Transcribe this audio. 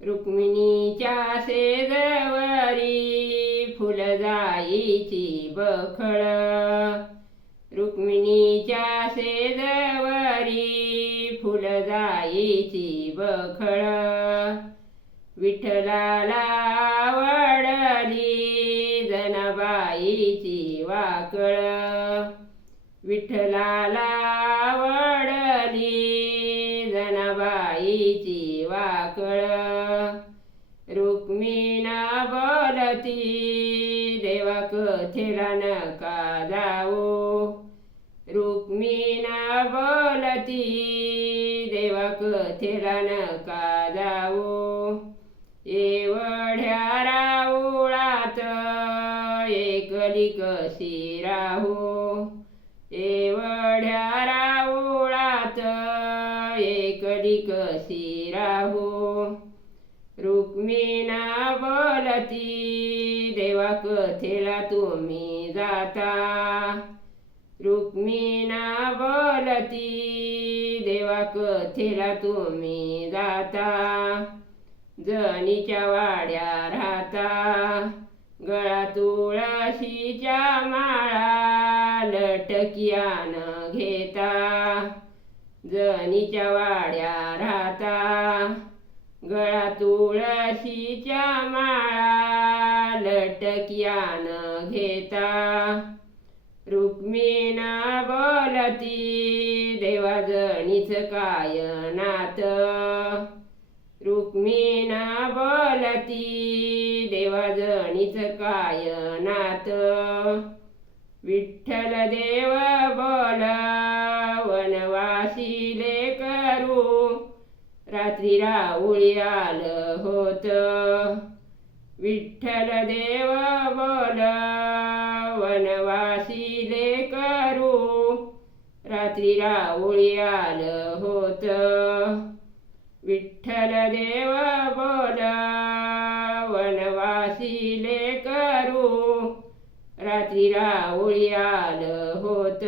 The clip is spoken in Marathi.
रुक्मिणीच्या शेजवरी फुलजाईची बखळ, रुक्मिणीच्या शेजवरी फुलजाईची बखळ, विठ्ठलाला आवडली जनाबाईची वाकळ, विठ्ठलाला आवडली जनाबाईची वाकळ, रुक्मिणा बोलती देवा कथेला नका जाऊ, रुक्मिणा बोलती देवा कथेला नका जाऊ, एवढ्या राऊळात एकली कशी राहू, एवढ्या राऊळात एकली कशी राहू, रुक्मिणा बोलती देवा कथेला तुम्ही जाता, रुक्मिणा बोलती देवा कथेला तुम्ही जाता, जनीच्या वाड्या राहता गळा तुळशीच्या माळा लटकियान घेता, जनीच्या वाड्या राहता गळा तुळशीच्या माळा लटकियान घेता, रुक्मिणा बोलती देवा जणीच काय नात, रुक्मिणा बोलती देवा जणीच काय नात, विठ्ठल देव बोल वनवासी लेकरू रात्री राऊळी आलं होत, विठ्ठल देव बोल वनवासी लेकरू रात्री राऊळी आलं होत, विठ्ठल देव बोल वनवासी लेकरू रात्री राऊळी आलं होत.